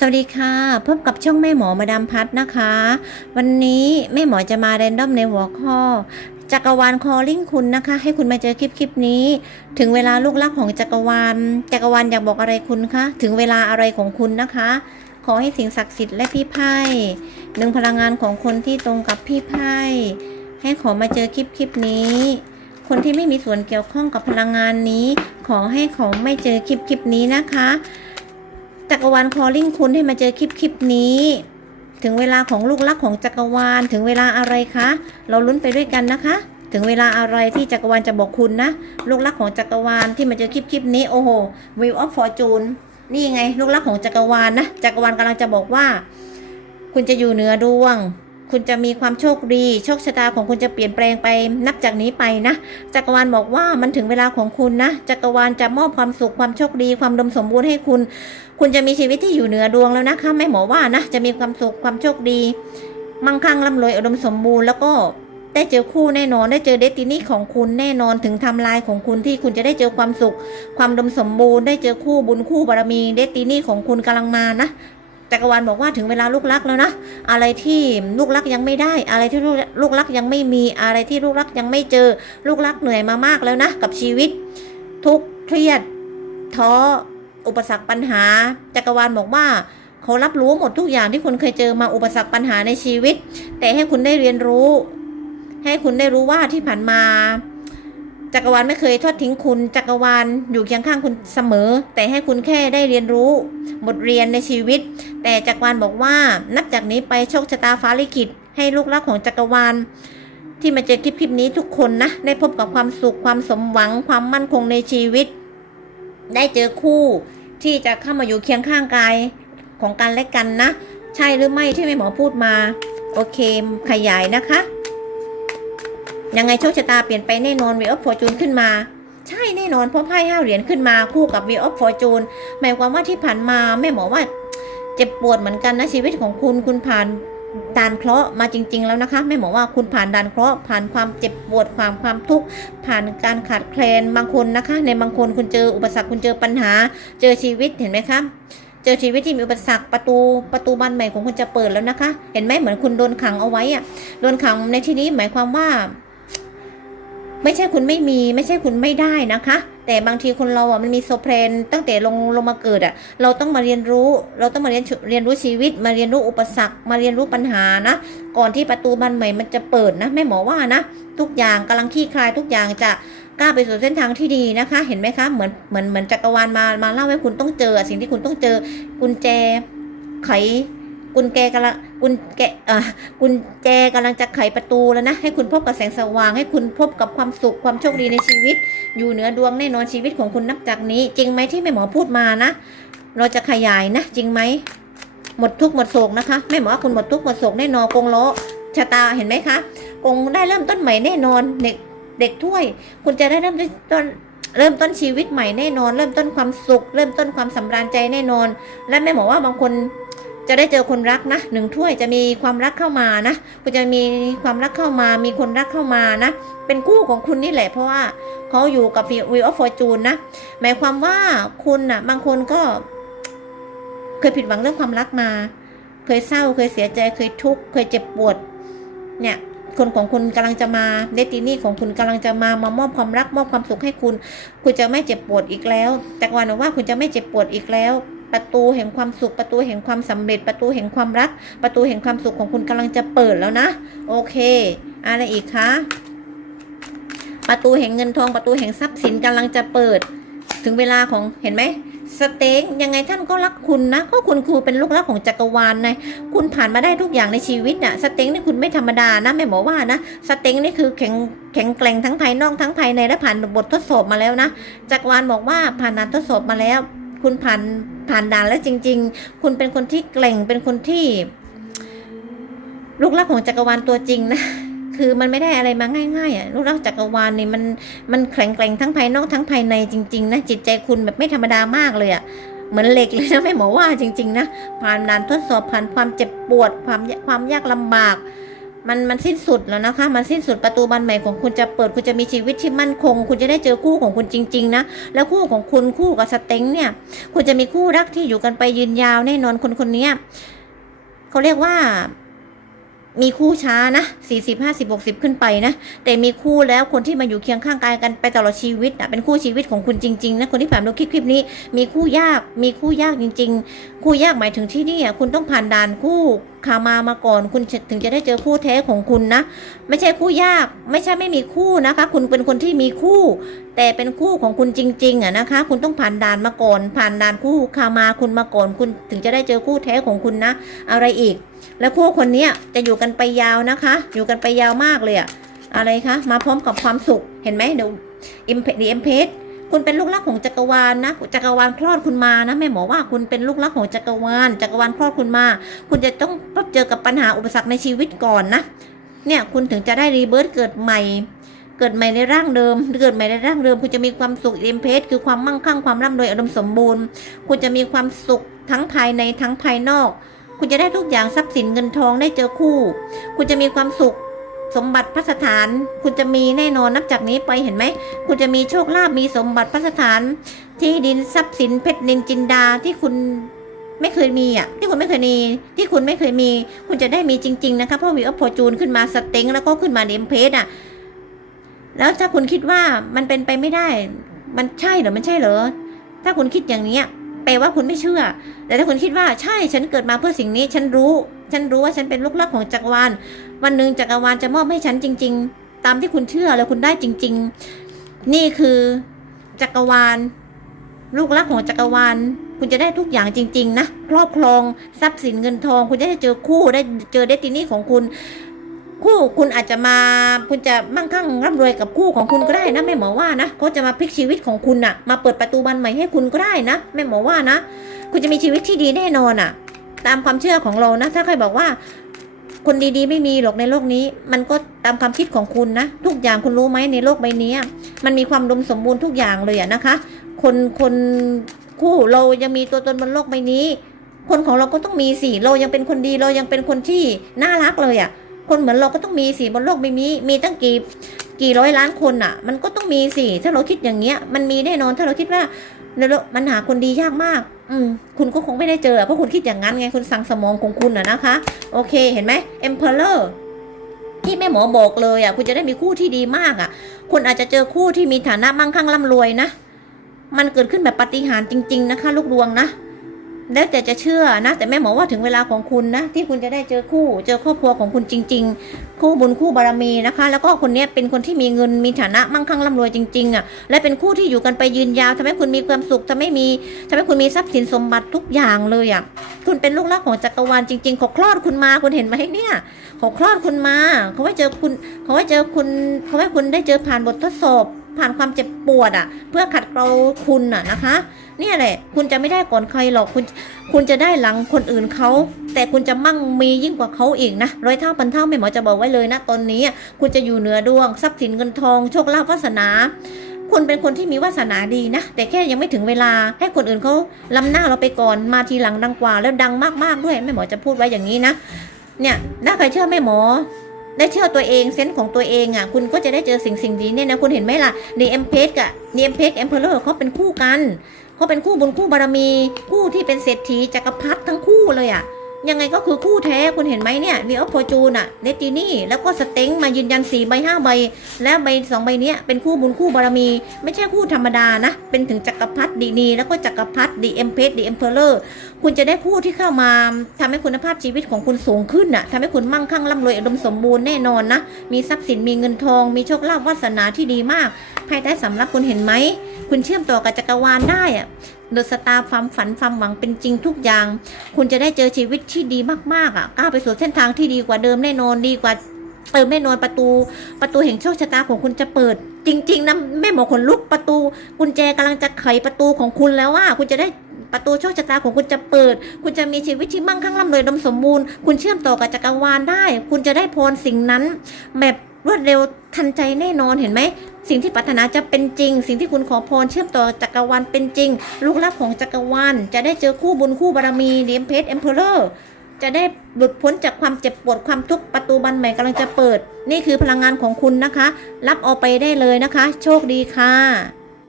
สวัสดีค่ะ พบกับช่องแม่หมอมาดามพัดนะคะ วันนี้แม่หมอจะมาแรนดอมในหัวข้อจักรวาลคอลิ่งคุณนะคะ ให้คุณมาเจอคลิปคลิปนี้ ถึงเวลาลูกรักของจักรวาล จักรวาลอยากบอกอะไรคุณคะถึงเวลาอะไรของคุณนะคะ ขอให้สิ่งศักดิ์สิทธิ์และพี่ไพ่หนึ่งพลังงานของคนที่ตรงกับพี่ไพ่ให้ขอมาเจอคลิปคลิปนี้คนที่ไม่มีส่วนเกี่ยวข้องกับพลังงานนี้ ขอให้เขาไม่เจอคลิปคลิปนี้นะคะ จักรวาลคอลิ่งคุณให้มาเจอคลิปคลิปนี้ ถึงเวลาของลูกรักของจักรวาล ถึงเวลาอะไรคะ เราลุ้นไปด้วยกันนะคะ ถึงเวลาอะไรที่จักรวาลจะบอกคุณนะ ลูกรักของจักรวาลที่มาเจอคลิปคลิปนี้โอ้โห Wheel of Fortune นี่ไง ลูกรักของจักรวาลนะจักรวาลกำลังจะบอกว่า คุณจะอยู่เหนือดวง คุณจะมีความโชคดี โชคชะตาของคุณจะเปลี่ยนแปลงไปนับจากนี้ไปนะ จักรวาลบอกว่ามันถึงเวลาของคุณนะ จักรวาลจะมอบความสุขความโชคดีความดมสมบูรณ์ให้คุณ คุณจะมีชีวิตที่อยู่เหนือดวงแล้วนะคะแม่หมอว่านะ จะมีความสุขความโชคดี มั่งคั่งร่ำรวยอุดมสมบูรณ์แล้วก็ได้เจอคู่แน่นอนได้เจอเดตินี่ของคุณแน่นอนถึงทำลายของคุณที่คุณจะได้เจอความสุข ความดมสมบูรณ์ ได้เจอคู่บุญคู่บารมีเดตินี่ของคุณกำลังมานะ จักรวาลบอกว่าถึงเวลาลูกรักแล้วนะ อะไรที่ลูกรักยังไม่ได้ อะไรที่ลูกลูกรักยังไม่มี อะไรที่ลูกรักยังไม่เจอ ลูกรักเหนื่อยมามากแล้วนะ กับชีวิต ทุกเครียดท้ออุปสรรคปัญหา จักรวาลบอกว่าเขารับรู้หมดทุกอย่างที่คุณเคยเจอมาอุปสรรคปัญหาในชีวิต แต่ให้คุณได้เรียนรู้ ให้คุณได้รู้ว่าที่ผ่านมา จักรวาลไม่เคยทอดทิ้งคุณ จักรวาลอยู่เคียงข้างคุณเสมอ แต่ให้คุณแค่ได้เรียนรู้บทเรียนในชีวิต แต่จักรวาลบอกว่า นับจากนี้ไปโชคชะตาฟ้าลิขิต ให้ลูกรักของจักรวาล ที่มาเจอคลิปคลิปนี้ทุกคนนะ ได้พบกับความสุขความสมหวังความมั่นคงในชีวิต ได้เจอคู่ที่จะเข้ามาอยู่เคียงข้างกายของกันและกันนะ ใช่หรือไม่ที่แม่หมอพูดมา โอเคขยายนะคะ ยังไงโชคชะตาเปลี่ยนไปแน่นอน Wheel of Fortune ขึ้นมา ใช่แน่นอนเพราะไพ่ห้าเหรียญขึ้นมาคู่กับ Wheel of Fortune หมายความว่าที่ผ่านมาแม่หมอว่าเจ็บปวดเหมือนกันนะชีวิตของคุณคุณผ่านด่านเคราะห์มาจริง ๆ แล้วนะคะแม่หมอว่าคุณผ่านด่านเคราะห์ผ่านความเจ็บปวดความความทุกข์ผ่านการขาดแคลนบางคนนะคะ ในบางคนคุณเจออุปสรรคคุณเจอปัญหา เจอชีวิตเห็นไหมคะเจอชีวิตที่มีอุปสรรคประตูประตูบานใหม่ของคุณจะเปิดแล้วนะคะ เห็นไหมเหมือนคุณโดนขังเอาไว้อะโดนขังในที่นี้หมายความว่า ไม่ใช่คุณไม่มีไม่ใช่คุณไม่ได้นะคะ แต่บางทีคนเราอะมันมีโซเพรนตั้งแต่ลงลงมาเกิดอะเราต้องมาเรียนรู้ เราต้องมาเรียนเรียนรู้ชีวิต มาเรียนรู้อุปสรรค มาเรียนรู้ปัญหานะ ก่อนที่ประตูบานใหม่มันจะเปิดนะแม่หมอว่านะ ทุกอย่างกำลังคลี่คลายทุกอย่างจะก้าวไปสู่เส้นทางที่ดีนะคะ เห็นไหมคะเหมือนเหมือนเหมือนจักรวาลมามาเล่าให้คุณต้องเจอสิ่งที่คุณต้องเจอกุญแจไข กุญแจกำลังกุญแจอ่ากุญแจกำลังจะไขประตูแล้วนะ ให้คุณพบกับแสงสว่าง ให้คุณพบกับความสุขความโชคดีในชีวิต อยู่เหนือดวงแน่นอนชีวิตของคุณนับจากนี้ จริงไหมที่แม่หมอพูดมานะ เราจะขยายนะ จริงไหมหมดทุกหมดโศกนะคะแม่หมอว่าคุณหมดทุกหมดโศกแน่นอนกงล้อชะตาเห็นไหมคะกงได้เริ่มต้นใหม่แน่นอนเด็กเด็กถ้วย คุณจะได้เริ่มต้นเริ่มต้นชีวิตใหม่แน่นอน เริ่มต้นความสุข เริ่มต้นความสำราญใจแน่นอน และแม่หมอว่าบางคน จะได้เจอคนรักนะหนึ่งถ้วยจะมีความรักเข้ามานะคุณจะมีความรักเข้ามา มีคนรักเข้ามานะ เป็นคู่ของคุณนี่แหละ เพราะว่าเขาอยู่กับ Wheel of Fortune นะ หมายความว่าคุณนะ่ะ บางคนก็ เคยผิดหวังเรื่องความรักมา เคยเศร้าเคยเสียใจเคยทุกข์เคยเจ็บปวด เนี่ยคนของคุณกำลังจะมาเดตินี่ของคุณกำลังจะมามามอบความรักมอบความสุขให้คุณ คุณจะไม่เจ็บปวดอีกแล้ว แต่วันบอกว่าคุณจะไม่เจ็บปวดอีกแล้ว ประตูแห่งความสุขประตูแห่งความสำเร็จ ประตูแห่งความรัก ประตูแห่งความสุขของคุณกำลังจะเปิดแล้วนะ โอเค อะไรอีกคะประตูแห่งเงินทองประตูแห่งทรัพย์สินกำลังจะเปิด ถึงเวลาของเห็นไหมสเต็กยังไงท่านก็รักคุณนะก็คุณครูเป็นลูกรักของจักรวาลนะคุณผ่านมาได้ทุกอย่างในชีวิตน่ะสเต็กนี่คุณไม่ธรรมดานะแม่บอว่านะสเต็กนี่คือแข็งแข็งแกร่งทั้งภายนอกทั้งภายในและผ่านบททดสอบมาแล้วนะจักรวาลบอกว่าผ่านด่านทดสอบมาแล้ว คุณผ่าน ผ่านด่านแล้วจริง ๆ คุณเป็นคนที่แกร่งเป็นคนที่ ลูกรักของจักรวาลตัวจริงนะคือมันไม่ได้อะไรมาง่ายๆอะลูกรักจักรวาลนี่มันมันแข็งแกร่งทั้งภายนอกทั้งภายในจริง ๆ นะ จิตใจคุณแบบไม่ธรรมดามากเลยอะเหมือนเหล็กเลยนะแม่หมอว่าจริง ๆ นะผ่านด่านทดสอบผ่านความเจ็บปวดความความยากลำบาก มันมันสิ้นสุดแล้วนะคะ มันสิ้นสุดประตูบานใหม่ของคุณจะเปิดคุณจะมีชีวิตที่มั่นคง คุณจะได้เจอคู่ของคุณจริง ๆ นะ แล้วคู่ของคุณคู่กับสเต็งเนี่ย คุณจะมีคู่รักที่อยู่กันไปยืนยาวแน่นอนคนคนนี้เขาเรียกว่า มีคู่ช้านะสี่สิบห้าสิบหกสิบขึ้นไปนะ แต่มีคู่แล้วคนที่มาอยู่เคียงข้างกายกันไปตลอดชีวิตนะเป็นคู่ชีวิตของคุณจริงๆนะคนที่ผ่านดูคลิปคลิปนี้ มีคู่ยากมีคู่ยากจริง ๆ คู่ยากหมายถึงที่นี่อะคุณต้องผ่านด่านคู่คามามาก่อนคุณถึงจะได้เจอคู่แท้ของคุณนะ ไม่ใช่คู่ยาก ไม่ใช่ไม่มีคู่นะคะ คุณเป็นคนที่มีคู่ แต่เป็นคู่ของคุณจริงๆอะนะคะ คุณต้องผ่านด่านมาก่อน ผ่านด่านคู่คามาคุณมาก่อน คุณถึงจะได้เจอคู่แท้ของคุณนะ อะไรอีกแล้วคู่คนนี้จะอยู่กันไปยาวนะคะ อยู่กันไปยาวมากเลยอะอะไรคะ มาพร้อมกับความสุข เห็นไหมเดี๋ยวอิมเพดีเอ็มเพคุณเป็นลูกรักของจักรวาลนะจักรวาลคลอดคุณมานะแม่หมอว่าคุณเป็นลูกรักของจักรวาลจักรวาลคลอดคุณมา คุณจะต้องพบเจอกับปัญหาอุปสรรคในชีวิตก่อนนะ เนี่ยคุณถึงจะได้รีเบิร์ตเกิดใหม่ เกิดใหม่ในร่างเดิม เกิดใหม่ในร่างเดิม คุณจะมีความสุขเอ็มเพคือความมั่งคั่งความร่ำรวยอารมณ์สมบูรณ์ คุณจะมีความสุขทั้งภายในทั้งภายนอก คุณจะได้ทุกอย่างทรัพย์สินเงินทองได้เจอคู่ คุณจะมีความสุขสมบัติพัสถาน คุณจะมีแน่นอนนับจากนี้ไปเห็นไหม คุณจะมีโชคลาภมีสมบัติพัสถาน ที่ดินทรัพย์สินเพชรนินจินดาที่คุณไม่เคยมีอะที่คุณไม่เคยมีที่คุณไม่เคยมี คุณจะได้มีจริง ๆ นะคะเพราะมีอัพพอจูนขึ้นมาสเต็งแล้วก็ขึ้นมาเดมเพสอะแล้วถ้าคุณคิดว่ามันเป็นไปไม่ได้ มันใช่เหรอมันใช่เหรอถ้าคุณคิดอย่างเนี้ย ปลว่าคุณไม่เชื่อ แต่ถ้าคุณคิดว่าใช่ฉันเกิดมาเพื่อสิ่งนี้ ฉันรู้ ฉันรู้ว่าฉันเป็นลูกรักของจักรวาล วันหนึ่งจักรวาลจะมอบให้ฉันจริง ๆ ตามที่คุณเชื่อแล้วคุณได้จริง ๆ นี่คือจักรวาล ลูกรักของจักรวาล คุณจะได้ทุกอย่างจริง ๆ นะครอบครองทรัพย์สินเงินทอง คุณจะได้เจอคู่ได้เจอเดตินี่ของคุณ คู่คุณอาจจะมาคุณจะมั่งคั่งร่ำรวยกับคู่ของคุณก็ได้นะแม่หมอว่านะเขาจะมาพลิกชีวิตของคุณน่ะ มาเปิดประตูบานใหม่ให้คุณก็ได้นะแม่หมอว่านะ คุณจะมีชีวิตที่ดีแน่นอนอะ ตามความเชื่อของเรานะ ถ้าใครบอกว่า คนดีๆ ไม่มีหรอกในโลกนี้ มันก็ตามความคิดของคุณนะทุกอย่างคุณรู้ไหมในโลกใบนี้มันมีความดมสมบูรณ์ทุกอย่างเลยอะนะคะ คนคนคู่เรายังมีตัวตนบนโลกใบนี้ คนของเราก็ต้องมีสิเรายังเป็นคนดีเรายังเป็นคนที่น่ารักเลยอะ คนเหมือนเราก็ต้องมีสิบนโลกใบนี้มีตั้งกี่กี่ร้อยล้านคนอะมันก็ต้องมีสิถ้าเราคิดอย่างเงี้ย มันมีแน่นอนถ้าเราคิดว่าในโลกมันหาคนดียากมาก อืม คุณก็คงไม่ได้เจอ เพราะคุณคิดอย่างนั้นไง คุณสั่งสมองของคุณอะนะคะ โอเค เห็นไหม Emperor ที่แม่หมอบอกเลยอะคุณจะได้มีคู่ที่ดีมากอะคุณอาจจะเจอคู่ที่มีฐานะมั่งคั่งร่ำรวยนะ มันเกิดขึ้นแบบปาฏิหาริย์จริง ๆ นะคะ ลูกดวงนะ แล้วแต่จะเชื่อนะ แต่แม่หมอว่าถึงเวลาของคุณนะ ที่คุณจะได้เจอคู่ เจอครอบครัวของคุณจริง ๆ คู่บุญคู่บารมีนะคะ แล้วก็คนนี้เป็นคนที่มีเงินมีฐานะมั่งคั่งร่ำรวยจริงๆอะและเป็นคู่ที่อยู่กันไปยืนยาวทำให้คุณมีความสุขทำให้มีทำให้คุณมีทรัพย์สินสมบัติทุกอย่างเลยอะคุณเป็นลูกรักของจักรวาลจริงๆเขาคลอดคุณมาคุณเห็นไหมเนี่ยเขาคลอดคุณมาเขาให้เจอคุณเขาให้เจอคุณเขาให้คุณได้เจอผ่านบททดสอบผ่านความเจ็บปวดอะ เพื่อขัดเกลาคุณอะนะคะ เนี่ยแหละ คุณจะไม่ได้ก่อนใครหรอกคุณ คุณจะได้หลังคนอื่นเขาแต่คุณจะมั่งมียิ่งกว่าเขาอีกนะร้อยเท่าพันเท่าแม่หมอจะบอกไว้เลยนะตอนนี้ คุณจะอยู่เหนือดวงทรัพย์สินเงินทองโชคลาภวาสนาคุณเป็นคนที่มีวาสนาดีนะ แต่แค่ยังไม่ถึงเวลาให้คนอื่นเขาล้ำหน้าเราไปก่อนมาทีหลังดังกว่า แล้วดังมากๆด้วยแม่หมอจะพูดไว้อย่างนี้นะ เนี่ยถ้าใครเชื่อแม่หมอ ได้เชื่อตัวเองเซนส์ของตัวเองอะคุณก็จะได้เจอสิ่งสิ่งดีเนี่ยนะคุณเห็นไหมล่ะดีเอ็มเพสกับดีเอ็มเพสเอ็มเพลอร์เขาเป็นคู่กันเขาเป็นคู่บุญคู่บารมี คู่ที่เป็นเศรษฐีจักรพรรดิทั้งคู่เลยอะ ยังไงก็คือคู่แท้คุณเห็นไหมเนี่ยวีออฟโฟจูนอะเดตินี่แล้วก็สเต็งมายืนยัน4ใบ5ใบ แล้วใบสองใบเนี้ยเป็นคู่บุญคู่บารมี ไม่ใช่คู่ธรรมดานะ เป็นถึงจักรพรรดิดีนีแล้วก็จักรพรรดิดีเอ็มเพสดีเอ็มเพลอร์คุณจะได้คู่ที่เข้ามาทำให้คุณภาพชีวิตของคุณสูงขึ้นอะทำให้คุณมั่งคั่งร่ำรวยอุดมสมบูรณ์แน่นอนนะมีทรัพย์สินมีเงินทอง มีโชคลาภวาสนาที่ดีมากภายใต้สำรับคุณเห็นไหมคุณเชื่อมต่อกับจักรวาลได้อะ โดยสตาร์ความฝันความหวังเป็นจริงทุกอย่าง คุณจะได้เจอชีวิตที่ดีมาก ๆอะก้าวไปสู่เส้นทางที่ดีกว่าเดิมแน่นอนดีกว่าเติมแน่นอนประตูประตูแห่งโชคชะตาของคุณจะเปิด จริง ๆนะแม่หมอขนลุกประตู กุญแจกำลังจะไขประตูของคุณแล้วว่าคุณจะได้ประตูโชคชะตาของคุณจะเปิด คุณจะมีชีวิตที่มั่งคั่งร่ำรวยดมสมบูรณ์ คุณเชื่อมต่อกับจักรวาลได้ คุณจะได้พรสิ่งนั้น แบบรวดเร็วทันใจแน่นอนเห็นไหม สิ่งที่ปรารถนาจะเป็นจริง สิ่งที่คุณขอพรเชื่อมต่อจักรวาลเป็นจริง ลูกลับของจักรวาลจะได้เจอคู่บุญคู่บารมีเดียมเพชรเอ็มเพลอร์จะได้หลุดพ้นจากความเจ็บปวดความทุกข์ประตูบานใหม่กำลังจะเปิด นี่คือพลังงานของคุณนะคะ รับเอาไปได้เลยนะคะ โชคดีค่ะ